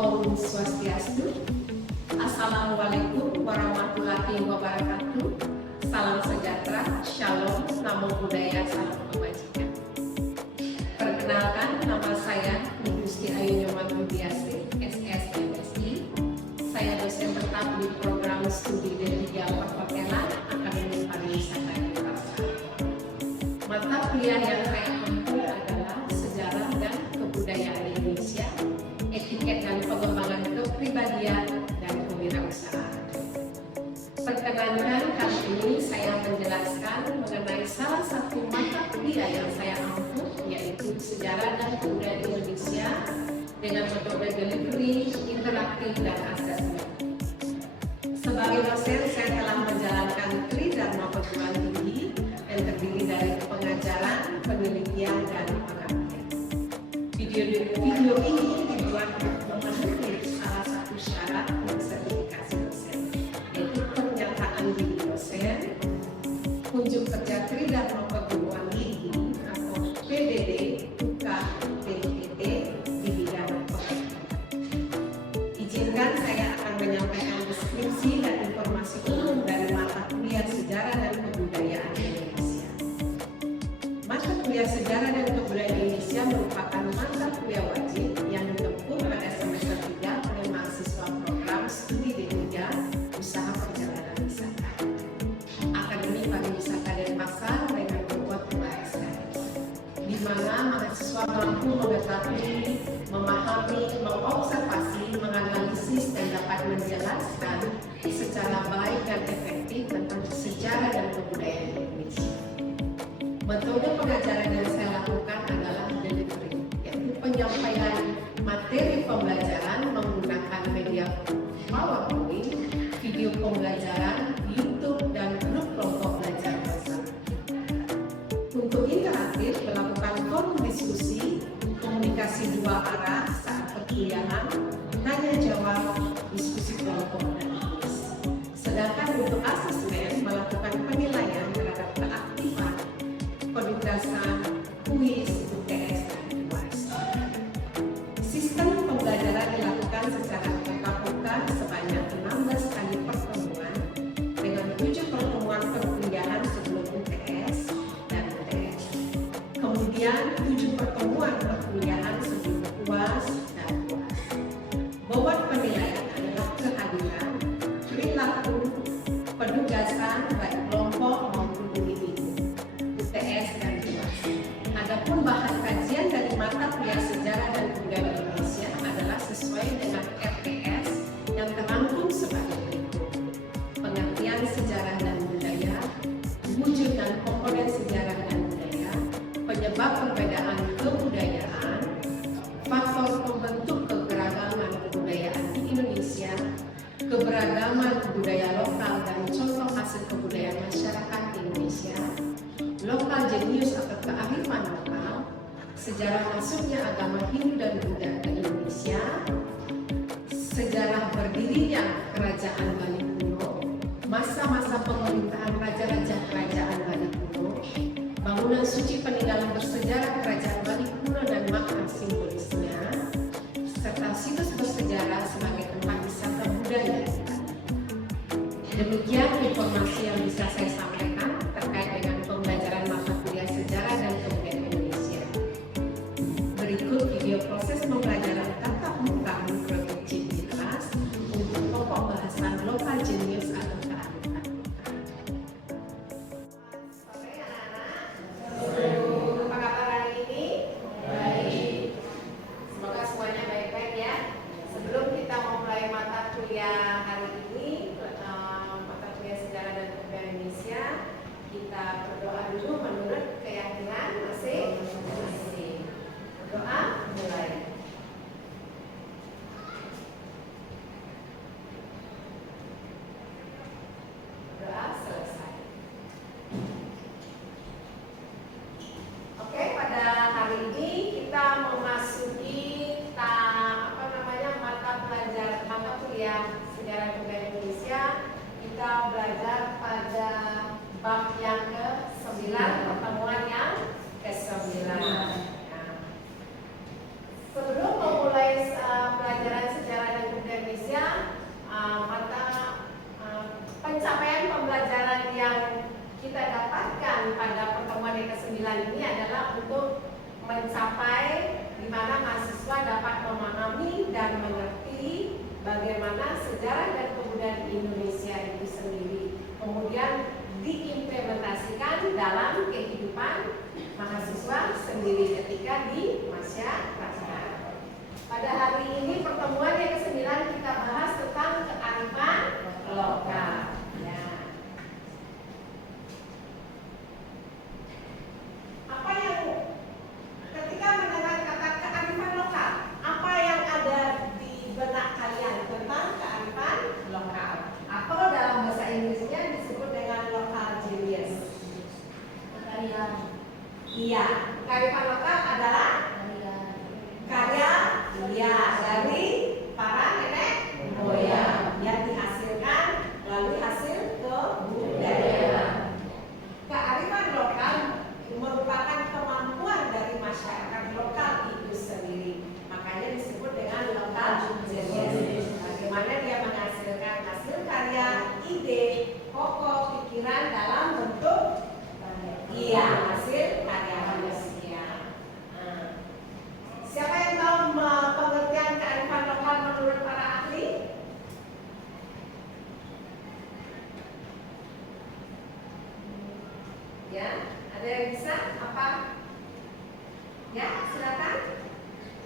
Om Swastiastu. Assalamualaikum warahmatullahi wabarakatuh. Salam sejahtera, shalom, namo buddhaya, salam kebajikan. Perkenalkan, nama saya Gusti Ayu Nyoman Widiasih, SSMSI. Saya dosen tetap di program studi D3 Perhotelan Akademi Pariwisata dan Pasar. Mata kuliah yang saya ambil adalah sejarah dan kebudayaan Indonesia, etiket dan pengembangan kepribadian dan kewirausahaan. Perkenankan kali ini saya menjelaskan mengenai salah satu mata kuliah yang saya ambil, yaitu sejarah dan kebudayaan Indonesia dengan metode delivery, interaktif, dan asesmen. Sebagai dosen, saya telah menjalankan Tridharma Perguruan Tinggi yang terdiri dari pengajaran, penelitian, dan pengabdian. Video ini dibuat untuk memenuhi salah satu syarat untuk sertifikasi dosen, yaitu pernyataan diri dosen, kunjung kerja Tridharma Perguruan Tinggi atau PDD UKTPT di bidang pendidikan. Izinkan saya akan menyampaikan deskripsi dan informasi umum dari mata kuliah sejarah dan kebudayaan Indonesia. Mata kuliah sejarah dan kebudayaan Indonesia merupakan mata kuliah wajib yang ditempuh pada semester 3 oleh mahasiswa program studi D3 Usaha Perjalanan Wisata Akademi Pariwisata dan Pasar dengan bobot SKS, di mana mahasiswa mampu mengetahui, memahami, mengobservasi, menganalisis, dan dapat menjelaskan secara baik dan efektif tentang sejarah dan kebudayaan Indonesia. Metode pengajaran yang saya lakukan adalah delivery, yaitu penyampaian materi pembelajaran menggunakan media PowerPoint, video pembelajaran, YouTube, dan grup kelompok belajar bersama. Untuk interaktif, melakukan forum diskusi, komunikasi dua arah saat perkuliahan, tanya jawab, diskusi kelompok, dan kuis. Sedangkan untuk asesmen, melakukan penilaian terhadap keaktifan, penugasan, kuis, UTS, dan UAS. Sistem pembelajaran dilakukan secara tatap muka sebanyak 16 kali pertemuan dengan 7 pertemuan perkuliahan sebelum UTS dan UTS. Kemudian 7 pertemuan perkuliahan sebelum UAS dan UAS. Bobot penilaian adalah kehadiran, perilaku, penugasan baik kelompok maupun individu, UTS dan UAS. Adapun bahan kajian dari mata kuliah sejarah dan kebudayaan Indonesia adalah sesuai dengan RTS yang terangkum sebagai berikut: pengertian sejarah dan budaya, wujud dan komponen sejarah dan budaya, penyebab perbedaan kebudayaan, faktor pembentuk keberagaman kebudayaan di Indonesia, keberagaman budaya lokal dan contoh hasil kebudayaan masyarakat Indonesia, lokal jenius atau kearifan lokal, sejarah masuknya agama Hindu dan Buddha ke Indonesia, sejarah berdirinya Kerajaan Bali Kuno, masa-masa pemerintahan raja-raja Kerajaan Bali Kuno, bangunan suci peninggalan bersejarah Kerajaan Bali Kuno dan makna simbolisnya, serta situs bersejarah sebagai tempat wisata budaya. Demikian informasi yang bisa saya sampaikan terkait dengan pembelajaran mata kuliah sejarah dan kebudayaan Indonesia. Berikut video proses pembelajaran tatap muka mikrochip di kelas untuk pokok bahasan lokal jenius atau kearifan. Sore anak-anak. Apa kabar hari ini? Baik. Semoga semuanya baik-baik ya. Sebelum kita memulai mata kuliah hari ini, mata kuliah sejarah dan kebudayaan Indonesia, kita berdoa dulu menurut keyakinan masing-masing. Doa mulai. Doa selesai. Oke, pada hari ini kita memasuki mata kuliah sejarah kebudayaan Indonesia. Kita belajar pada bab yang ke-9, pertemuan yang ke-9. Sebelum memulai pelajaran sejarah ke-9 ini adalah untuk mencapai di mana mahasiswa dapat memahami dan mengerti bagaimana sejarah dan kebudayaan Indonesia itu sendiri, kemudian diimplementasikan dalam kehidupan mahasiswa sendiri ketika di masyarakat. Pada hari ini pertemuan yang ke-9 kita bahas tentang kearifan lokal. Ya. Apa yang ketika mendengar kata kearifan lokal, apa yang ada di benak kalian tentang kearifan lokal? Atau dalam bahasa Inggrisnya disebut dengan local genius. Iya, kearifan lokal adalah karya dari para nenek moyang yang dihasilkan melalui hasil kebudayaan. Kearifan lokal merupakan kemampuan dari masyarakat lokal itu sendiri, makanya disebut dengan local genius. Bagaimana dia menghasilkan hasil karya, ide, pokok pikiran dalam bentuk hasil karya manusia. Siapa yang tahu pengertian kearifan lokal menurut para ahli? Ya, ada yang bisa? Apa? Ya, silakan.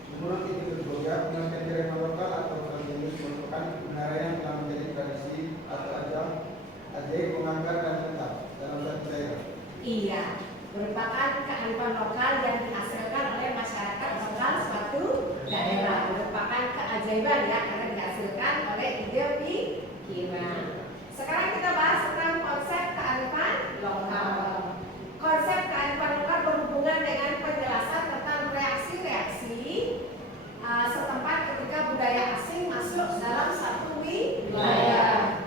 Menurut Institut Boga, pengertian kearifan lokal atau genius merupakan kebenaran yang telah menjadi tradisi atau ajaib mengangkat dan tetap dalam suatu daerah. Iya, merupakan kearifan lokal yang dihasilkan oleh masyarakat lokal suatu daerah. Merupakan keajaiban ya, karena dihasilkan oleh ide pikiran. Sekarang kita bahas tentang konsep kearifan lokal. Konsep kearifan lokal berhubungan dengan penjelasan tentang reaksi-reaksi setempat ketika budaya asing masuk dalam satu wilayah.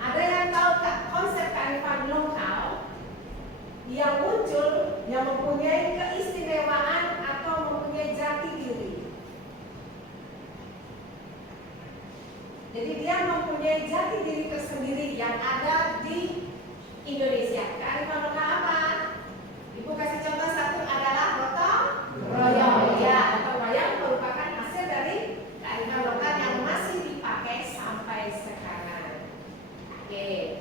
Ada yang tahu konsep kearifan lokal yang muncul, yang mempunyai keistimewaan atau mempunyai jati diri? Jadi dia mempunyai jati diri tersendiri yang ada di Indonesia. Kearifan lokal apa? Ibu kasih contoh satu adalah gotong royong. Ya, gotong royong merupakan hasil dari kearifan lokal yang masih dipakai sampai sekarang. Oke.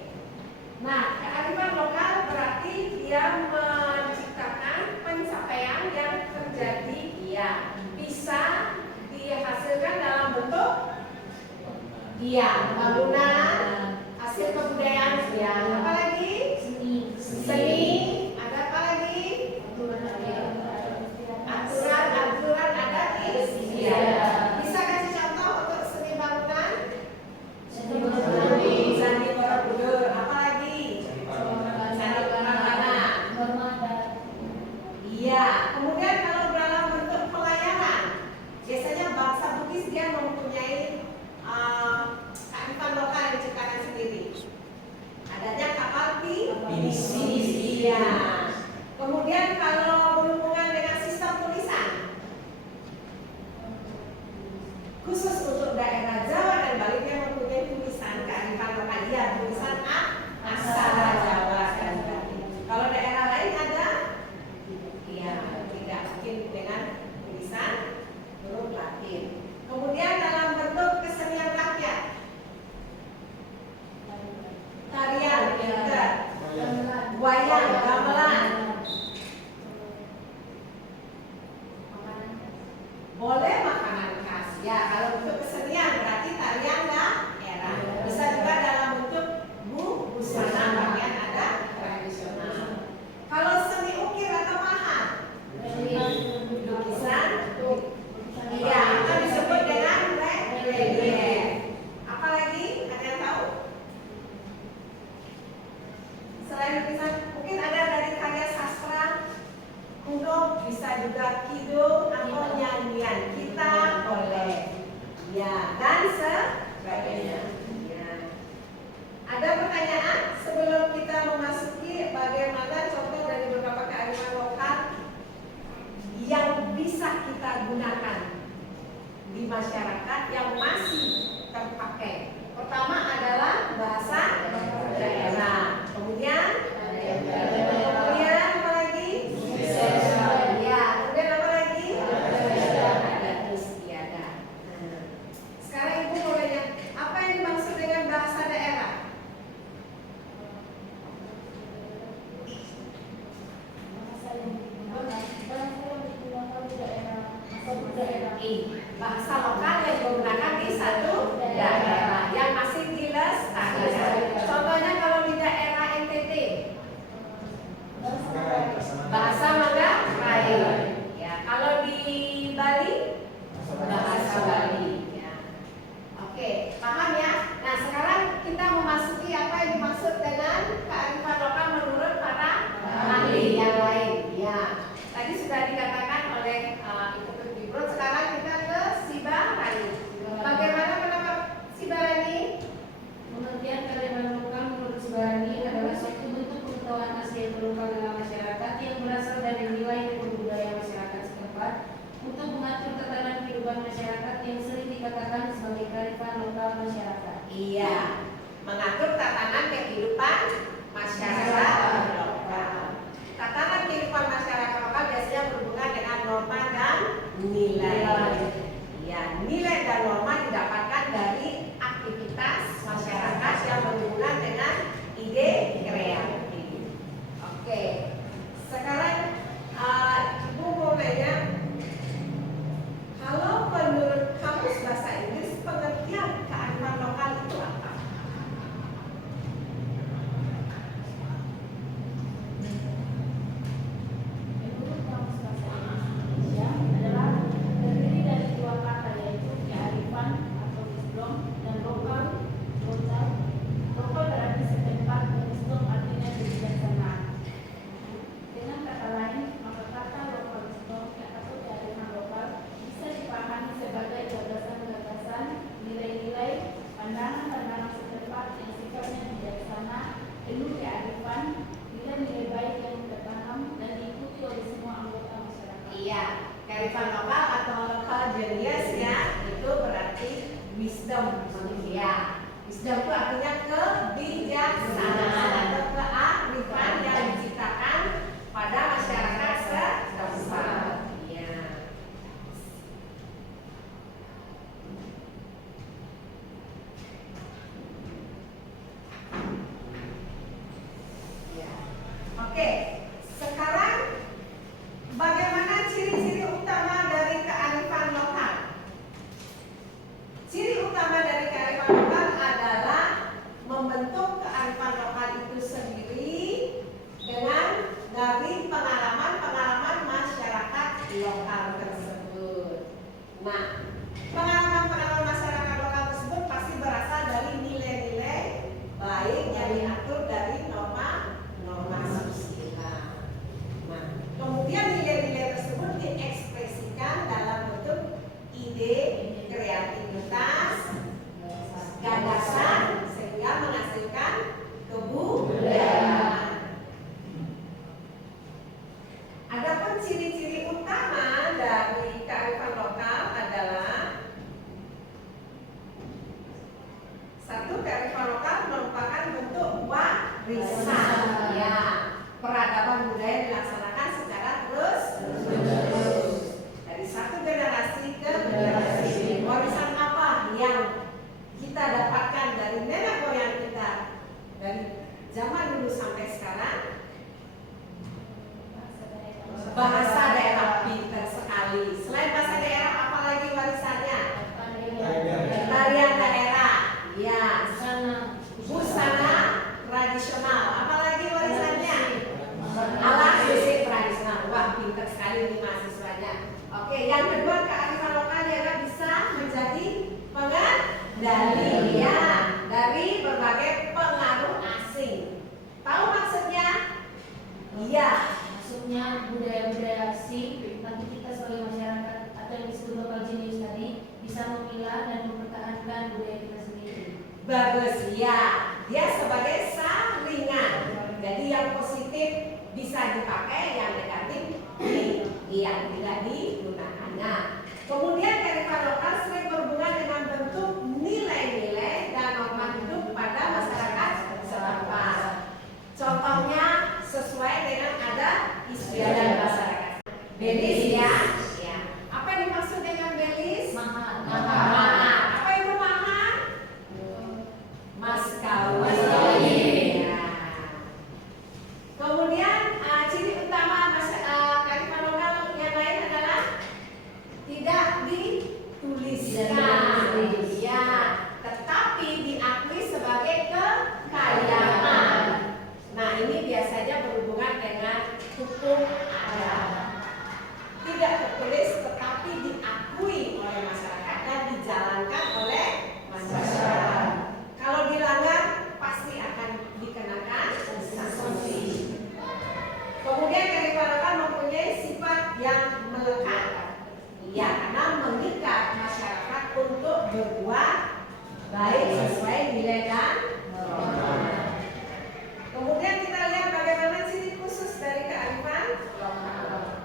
Nah, kearifan lokal berarti dia menciptakan pencapaian yang terjadi, ya, bisa dihasilkan dalam bentuk pembangunan, hasil kebudayaan, ya, apa lagi? Seni, ada apa lagi? Aturan adat istiadat. Bisa kasih contoh untuk seni bangunan? Candi Borobudur, apa lagi? Candi Prambanan. Iya, kemudian kalau dalam bentuk pelayanan, biasanya bangsa Bugis dia mempunyai kearifan lokal yang diciptakan sendiri. Adanya kapal pinisi. Ya. Kemudian kalau berhubungan dengan sistem tulisan, khusus untuk daerah Jawa dan Bali dia mempunyai tulisan kearifan lokal, ya, tulisan aksara Jawa dan Bali. Kalau daerah lain ada? Iya, tidak mungkin dengan tulisan huruf Latin. Kemudian dalam bentuk kesenian rakyat, tarian, wayang, gamelan. Boleh makanan khas. Ya, kalau bentuk kesenian berarti tarian daerah. Bisa juga dalam bentuk busana pakaian adat tradisional. Kalau seni ukir atau pahat, lukisan, iya, atau disebut dengan relief. Apa lagi? Ada yang tahu? Selain lukisan, mungkin ada dari karya sastra kuno, bisa juga kidung atau nyanyian. Kita boleh, ya, dan sebagainya. Ya. Ada pertanyaan sebelum kita memasuki bagaimana contoh dari beberapa kearifan lokal yang bisa kita gunakan di masyarakat yang masih terpakai. Pertama adalah bahasa daerah. Kemudian apa lagi? bahasa lokal yang digunakan di satu daerah yang masih dilestarikan. Contohnya kalau di daerah NTT, bahasa Manggarai. Ya, kalau di Bali, bahasa Bali. Ya. Oke, paham ya? Nah, sekarang kita memasuki apa yang dimaksud dengan kearifan lokal menurut para ahli yang lain. Ya, tadi sudah dikatakan oleh Ibu Ketua. Sekarang kita ke Sibarani. Bagaimana pendapat Sibarani? Pengertian kearifan lokal menurut Sibarani adalah suatu bentuk pengetahuan asli yang lokal dalam masyarakat yang berasal dari nilai dan budaya masyarakat setempat untuk mengatur tatanan kehidupan masyarakat yang sering dikatakan sebagai kearifan lokal masyarakat. Iya, mengatur tatanan kehidupan masyarakat lokal. Tatanan kehidupan masyarakat lokal biasanya berhubungan dengan norma dan nilai. Ya, nilai dan norma didapatkan dari aktivitas masyarakat yang berhubungan dengan ide kreatif. Oke, sekarang Ibu mau nanya, kalau menurut kamus bahasa Inggris pengertian kearifan lokal itu apa? Menurut Kamus Bahasa Indonesia adalah terdiri dari dua kata yaitu kearifan atau wisdom dan lokal. Lokal berarti setempat dan wisdom artinya kebijaksanaan. Dengan kata lain, maka kata lokal wisdom atau kearifan lokal bisa dipahami sebagai gagasan-gagasan, nilai-nilai, pandangan-pandangan setempat yang sifatnya bijaksana, penuh kearifan, nilai-nilai baik yang tertanam dan diikuti oleh semua anggota masyarakat. Iya, kearifan lokal atau local genius ya, itu berarti wisdom manusia. Wisdom itu artinya kebijaksanaan atau kearifan yang diciptakan pada masyarakat setempat. Iya. Ya. Oke, sekarang bagaimana ciri-ciri utama dari kearifan lokal? Ciri utama dari kearifan lokal adalah membentuk kearifan lokal itu sendiri dengan dari pengalaman-pengalaman masyarakat lokal tersebut. Nah, pengalaman-pengalaman masyarakat lokal tersebut pasti berasal dari nilai-nilai baik yang diatur dari norma susila. Nah, kemudian nilai-nilai tersebut diekspresikan dalam bentuk ide, kreativitas, gagasan sehingga menghasilkan kebudayaan. Adapun ciri-ciri utama dari kearifan lokal adalah satu, kearifan lokal merupakan bentuk warisan. Ya, peradaban budaya dilaksanakan secara terus-menerus dari satu generasi ke generasi. Warisan apa yang kita dapatkan dari nenek moyang kita dari zaman dulu sampai sekarang? Bahasa daerah, pintar sekali. Selain bahasa daerah, apa lagi warisannya? Tarian daerah, ya. Busana tradisional. Apa lagi warisannya? Alat musik tradisional. Wah, pintar sekali ini mahasiswanya. Oke, yang kedua, kearifan lokal adalah bisa menjadi pengendali ya dari berbagai pengaruh asing. Tahu maksudnya? Iya. Maksudnya budaya-budaya asing bagi kita sebagai masyarakat atau yang disebut lokal genius tadi bisa memilah dan mempertahankan budaya kita sendiri. Bagus ya. Dia sebagai saringan. Jadi yang positif bisa dipakai, yang negatif yang tidak digunakannya. Kemudian kearifan lokal sering berhubungan dengan bentuk nilai-nilai dan norma hidup pada masyarakat setempat. Contohnya sesuai dengan adat istiadat masyarakat. Belis ya. Ya. Apa yang dimaksud dengan belis? Mahal. Apa itu mahal? Mas kawin. Ya. Kemudian ciri utama kearifan lokal yang lain adalah baik sesuai nilai dan norma. Kemudian kita lihat bagaimana ciri khusus dari kearifan lokal.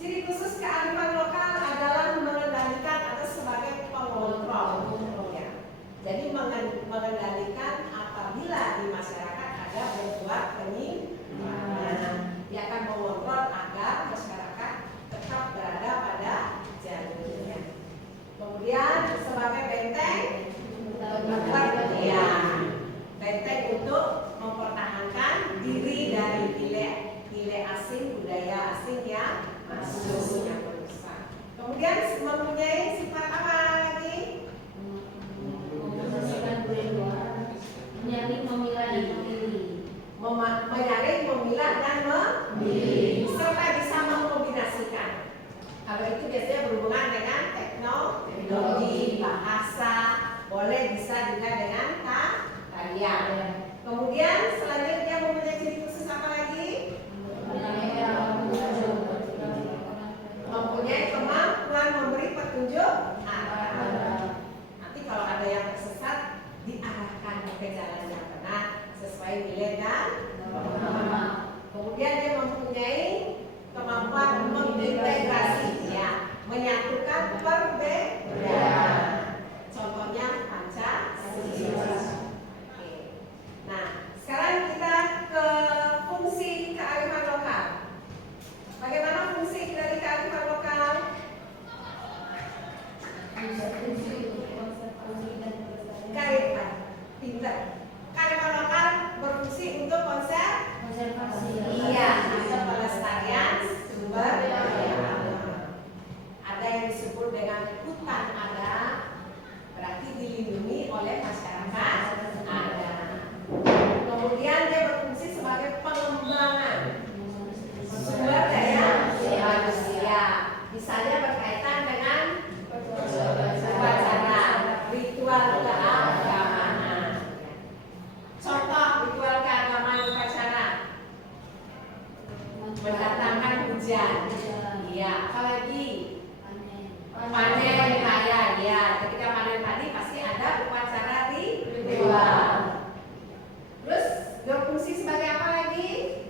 Ciri khusus kearifan lokal adalah mengendalikan atau sebagai pengontrol. Jadi mengendalikan apabila di masyarakat ada berbuat penyimpangan, dia akan mengontrol agar masyarakat tetap berada pada jalurnya. Kemudian sebagai benteng, benteng untuk mempertahankan diri dari nilai asing, budaya asing yang masuk yang merusak. Kemudian mempunyai sifat apa lagi? Menyaring, memilah, dan memilih. Menyaring, memilah, dan memilih, serta bisa mengombinasikan. Kalau itu biasanya berhubungan dengan teknologi, bahasa, boleh bisa juga dengan tarian. Kemudian selanjutnya mempunyai ciri khusus apa lagi? Mempunyai kemampuan memberi petunjuk arah. Nanti kalau ada yang tersesat, diarahkan ke jalan yang benar sesuai nilai dan norma. Kemudian dia mempunyai kemampuan mengintegrasi, menyatukan perbedaan. Contohnya Pancasila. Oke. Nah, sekarang kita ke fungsi kearifan lokal. Bagaimana fungsi dari kearifan lokal? Kearifan, pintar. Kearifan lokal berfungsi untuk konservasi. Iya, atau pelestarian sumber daya alam. Ada yang disebut dengan hutan adat, berarti dilindungi oleh masyarakat adat. Kemudian dia berfungsi sebagai pengembangan sumber daya manusia, misalnya berkaitan dengan upacara, ritual keagamaan. Contoh ritual keagamaan upacara: mendatangkan hujan, iya. Apalagi panen raya, ya. Ketika panen tadi pasti ada upacara ritual. Terus berfungsi sebagai apa lagi?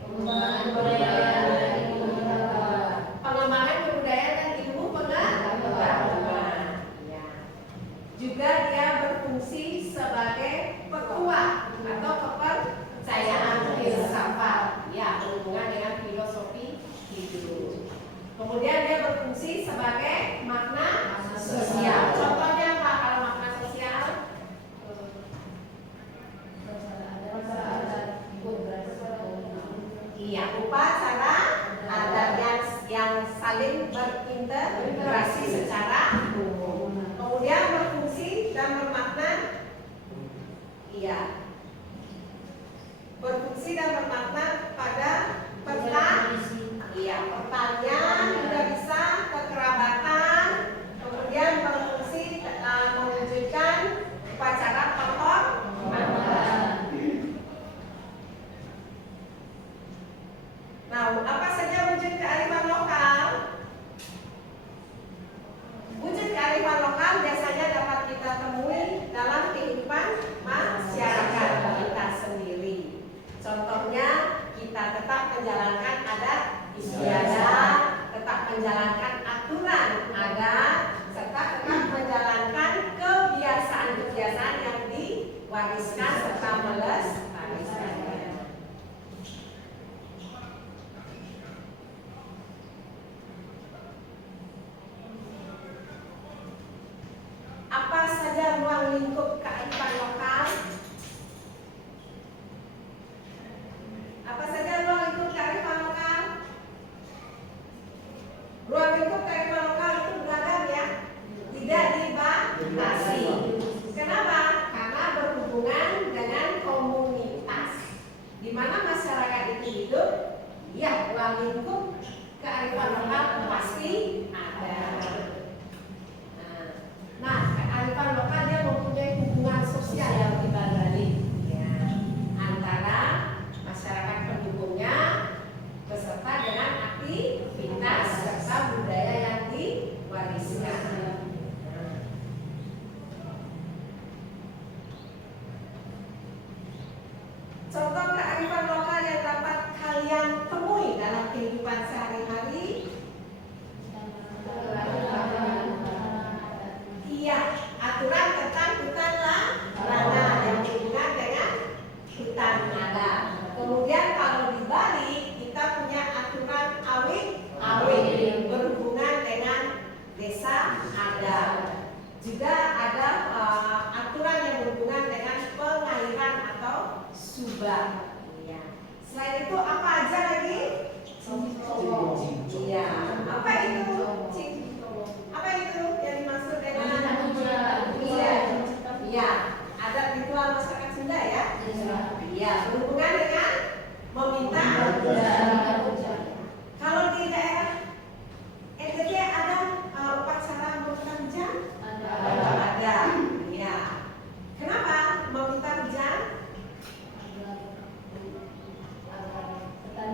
Pengembangan kebudayaan dan ilmu pengetahuan. Ya. Juga dia berfungsi sebagai petua atau kepercayaan filsafat, ya, berhubungan dengan filosofi hidup. Kemudian dia berfungsi sebagai makna sosial. Contohnya apa kalau makna sosial? Iya, upacara adat yang saling berintegrasi secara umum. Kemudian berfungsi dan bermakna, iya, berfungsi dan bermakna pada pertanian, juga bisa kekerabatan. Kemudian berfungsi mewujudkan upacara peternakan. Nah, apa saja wujud kearifan lokal? Wujud kearifan lokal biasanya dapat kita temui dalam kehidupan masyarakat kita sendiri. Contohnya, kita tetap menjalankan adat istiadat, tetap menjalankan aturan adat, serta tetap menjalankan kebiasaan-kebiasaan yang diwariskan serta melestarikannya. Apa saja ruang lingkup kearifan lokal? Apa saja ruang lingkup kearifan lokal? Ruang lingkup kearifan lokal itu beragam, ya, tidak dibatasi. Kenapa? Karena berhubungan dengan komunitas di mana masyarakat itu hidup. Ya, ruang lingkup kearifan lokal pasti ada. Nah, kearifan lokal dia mempunyai hubungan sosial yang kita gali, ya, antara masyarakat pendukungnya beserta dengan aktivitas serta budaya yang diwariskan.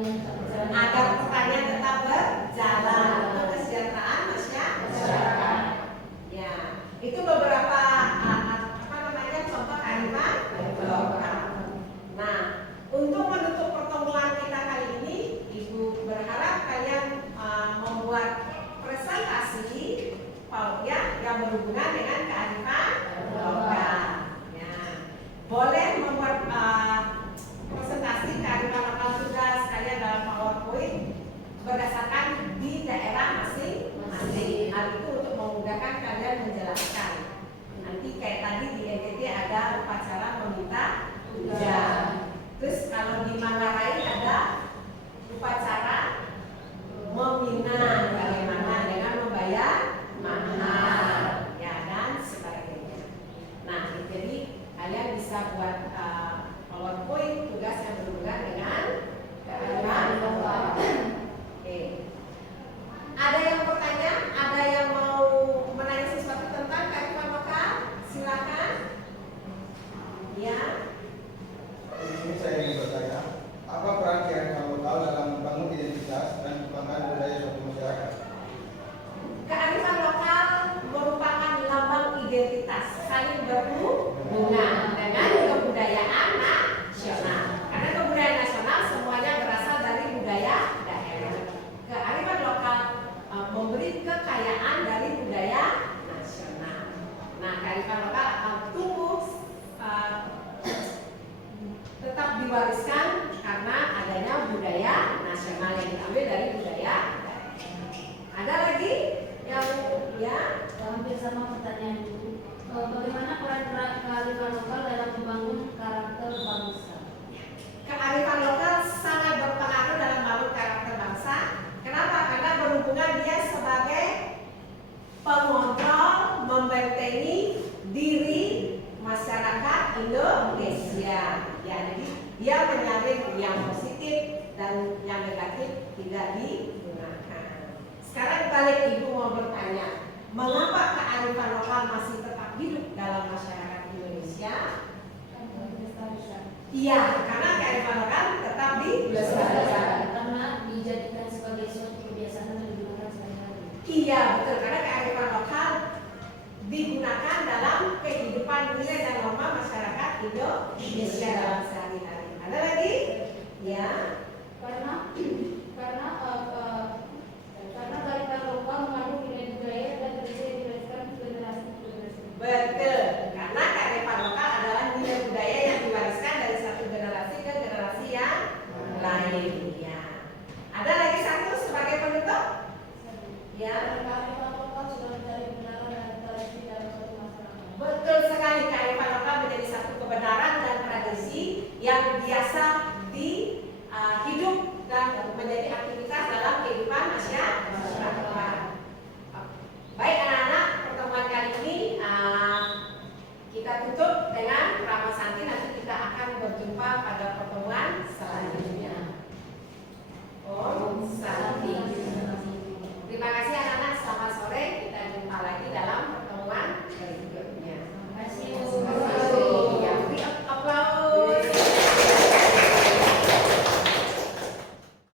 agar pertanian tetap berjalan untuk kesejahteraan masyarakat. Ya, itu beberapa contoh kearifan lokal. Nah, untuk menutup pertemuan kita kali ini, Ibu berharap kalian membuat presentasi PowerPoint yang berhubungan dengan kearifan lokal. Ya, boleh membuat presentasi kearifan lokal tugas kalian dalam PowerPoint berdasarkan di daerah masing-masing. Hal itu untuk memudahkan kalian menjelaskan. Nanti kayak tadi di NTT ada upacara meminta hujan. Terus kalau di Manggarai ada upacara meminang, bagaimana dengan membayar mahar, ya dan sebagainya. Nah, jadi kalian bisa buat PowerPoint tugas yang berhubungan dengan kearifan lokal. Oke. Ada yang bertanya? Ada yang mau menanya sesuatu tentang kearifan lokal? Silakan. Ya. Di sini saya ingin bertanya, apa peran kearifan lokal dalam membangun identitas dan kebanggaan budaya suatu masyarakat? Kearifan lokal merupakan lambang identitas, saling berhubungan dengan kebudayaan nasional. Karena kebudayaan nasional semuanya berasal dari budaya daerah. Kearifan lokal memberi kekayaan dari budaya nasional. Nah, kearifan lokal akan tumbuh tetap diwariskan karena adanya budaya nasional yang diambil dari budaya. Ada lagi yang ya Hampir sama pertanyaan Ibu. Bagaimana peran kearifan lokal dalam membangun karakter bangsa? kearifan lokal sangat berpengaruh dalam membangun karakter bangsa. Kenapa? Karena berhubungan dia sebagai pengontrol, membentengi diri masyarakat Indonesia. Ya, jadi dia menyaring yang positif dan yang negatif tidak digunakan. Sekarang balik Ibu mau bertanya, mengapa kearifan lokal masih tetap hidup dalam masyarakat Indonesia? Iya, karena kearifan lokal tetap dilestarikan. Karena dijadikan sebagai suatu kebiasaan dan digunakan sehari-hari. Iya, betul. Karena kearifan lokal digunakan dalam kehidupan nilai dan norma masyarakat Indonesia dalam sehari-hari. Ada lagi? Ya. Karena kearifan lokal mengandung nilai budaya dan bisa diwariskan generasi ke generasi. Betul. Karena kearifan lokal adalah nilai budaya yang diwariskan dari satu generasi ke generasi yang lain. Ya. Ada lagi satu sebagai penutup? Ya. Kearifan lokal sudah mencari kebenaran dan tradisi dalam suatu masyarakat. Betul sekali, kearifan lokal menjadi satu kebenaran dan tradisi yang biasa hidup